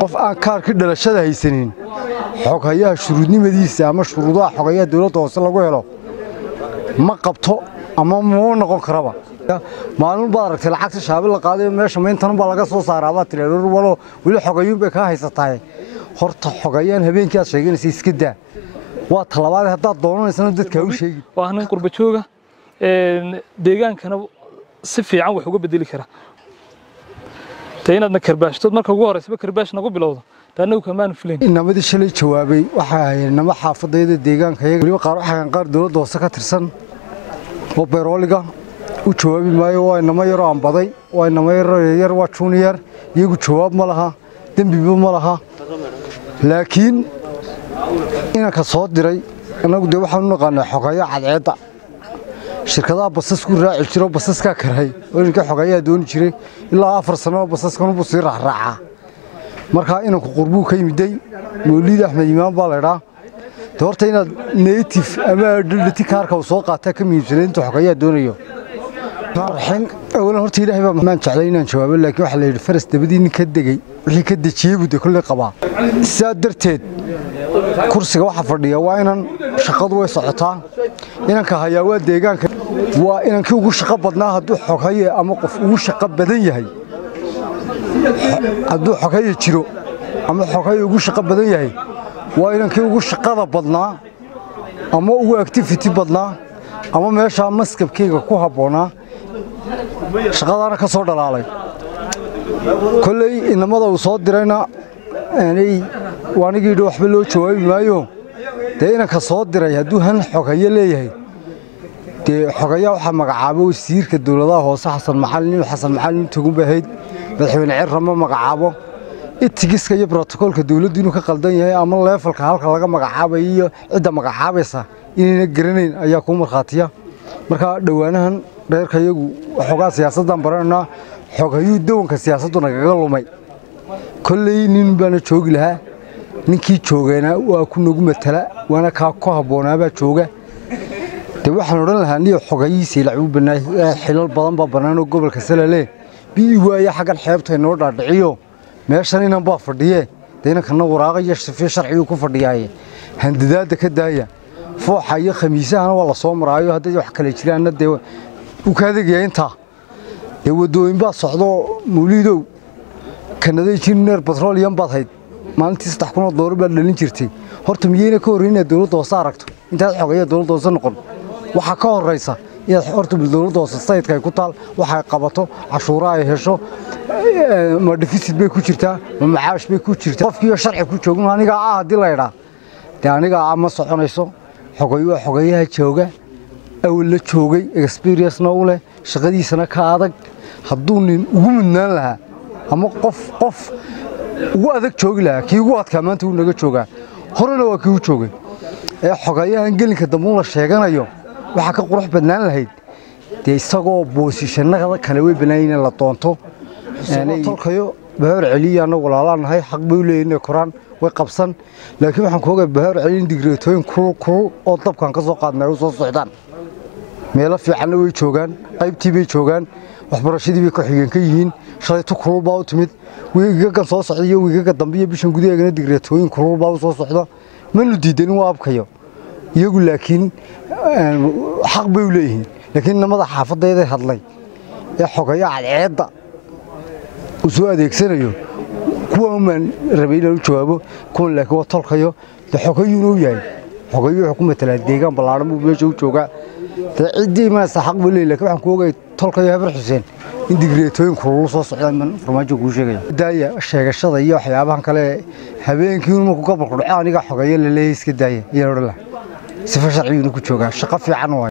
qof aan kaarka dhalashada haysanin xogayaha shuruudnimadiisa ama shuruudaha xogayaha dawladda hoose lagu helo ma qabto ama ma noqon karaba maalin baad aragtay lacagta shaabil la qaaday meesha mayntan baa laga soo saaraa baa tireerar walo wili xogayuun bay ka haysataay horta xogayaan habeenkii aad sheeganaysa iska daa waa talabaad haddaad doonaysana dadka u sheegi waa nin qurba jooga deegaankana si fiican wax uga bedeli kara taynaadna karbaashtood marka ugu horeysba karbaash nagu bilowdo taanagu kamaan filayn inamadii shalay jawaabay waxa ay nama xaafadayda deegaanka waliba qaar waxaan qaar dawladda hoose ka tirsan oo beerooliga u jawaabi maayo waa inama yar aan baday waa inama yar waa junior iyagu jawaab ma laha dambiba ma laha laakiin inanka soo diray anagu de waxaan u naqaanaa xogaya cadceedda shirkadaha basasku raaci jiro basaska karay oo inka xogayaa dooni jiray ilaa 4 sano basaskan uu sii raacaa marka inanku qurbuu ka yimiday Mawlid Axmed Imaan baa leeyahay doorta inaad native ama identity kaarka soo qaata ka miibsanaynta xogayaa doonayo farxin awlan horta ilaahay baa maan jeclay inaan jawaabo laakiin waxa la yiri faras dabadii nin ka degay wixii ka dajiyay buu kulli qabaa sidaa darteed kursiga waxa fadhiya waa inaan shaqadu way socotaa inanka hayaa waa deegaanka waa inankii ugu shaqo badnaa hadduu xogaye ama qof ugu shaqo badan yahay hadduu xogaye jiro ama xogaye ugu shaqo badan yahay waa inankii ugu shaqada badnaa ama ugu activity badnaa ama meesha maskabkeyga ku habboonaa shaqadana ka soo dhalaalay kolley inamada uu soo dirayna waanigii waxba loo jawaabi maayo dee inanka soo diray hadduu han xogaye leeyahay dee xogayaa waxaa magacaabo wasiirka dawladaha hoose xasan macalin tugun bay ahayd madaxweyne cirrama magacaabo itigiska iyo brotokoolka dawladdu inuu ka qaldan yahay ama leefalka halka laga magacaabayo iyo cidda magacaabaysa inayna garanayn ayaa ku markhaatiya marka dhowaanahan dheerka iyagu xogaa siyaasaddan baranaa xogayuu dawanka siyaasaddu nagaga lumay kolley nin baana joogi lahaa ninkii joogayna waa ku nagu matala waana kaa ku habboonaabaa jooga dee waxaan odhan lahaa niyo xogayiisii lacuu banaay xilal badan baa banaanoo gobolka salale bii waaya xaggan xeebta inoo dhaadhiciyo meeshan inan baa fadhiye dee inankana waraaqa iyo sifi sharcigu ku fadhiyaaye handadaada ka daaya fooxa iyo khamiisahana waa la soo maraayo hadday wax kale jiraanna dee uu ka adeegaya intaa dee wadooyin baa socdo Mawlidow kanaday jineer petroleum baad hayd maalintii $3,000 baad dhalin jirtay horta miyayna ka horreynaa dawladda hoose aragto intaad xogaya dawladda hoose noqon waxa ka horeysa inaad horta dawladda hoose sayidka ay ku taal waxa ay qabato cashuuraha ay hesho ma deficit bay ku jirtaa ma macaash bay ku jirtaa qofkii sharci ku joogan aniga hadii la yiraahdo dee aniga ma soconayso xogayaha jooga awal la joogay experience u leh shaqadiisana ka adag hadduu nin ugu mudnaan lahaa ama qof ugu adag joogi lahaa kii ugu adkaa maanta uu naga joogaa horena waa kii u joogay ee xogayahan gelinka dambe la sheeganayo waxa ka qurux badnaan lahayd dee isagoo boosishanada kale way banaayeen la doonto tolkayo bahar celiya anagu walaalaanahay xaq bay u leeyihiin Quraan way qabsan laakiin waxaan ku ogaa bahar celin digreetooyin kul oo dabkan ka soo qaadnay oo soo socdaan meelo fiican way joogaan qaybtii bay joogaan waxbarashadii bay ku xigeen ka yihiin shalayto kulul baa u timid wiigaga soo socda iyo wiigaga dambe iyo bishan gudaheegana digreetooyin kulul baa soo socda ma lu diidan waa abkayo iyagu laakiin xaq bay u leeyihiin laakiin namada xaafadayda hadlay ee xogaya cadceedda u soo adeegsanayo kuwa man rabay inuu jawaabo kuwan laakiin waa tolkayo xogayuuna u yahay xogayu wuxuu ku matalaa deegaan ballaaran buu meesha u joogaa ciidii ma saxaq buu leeyahay laakiin waxaan ku ogay tolkayo Habar Xuseen in digreetooyin kulul soo socdaan man farmaajo ku sheegay daaya sheegashada iyo waxyaabahan kale habeenkii inuu ku gobolku dhaco aniga xogaya la leeyahay iska daaya iyo orla sifa sharciga ku jooga shaqo fiican waa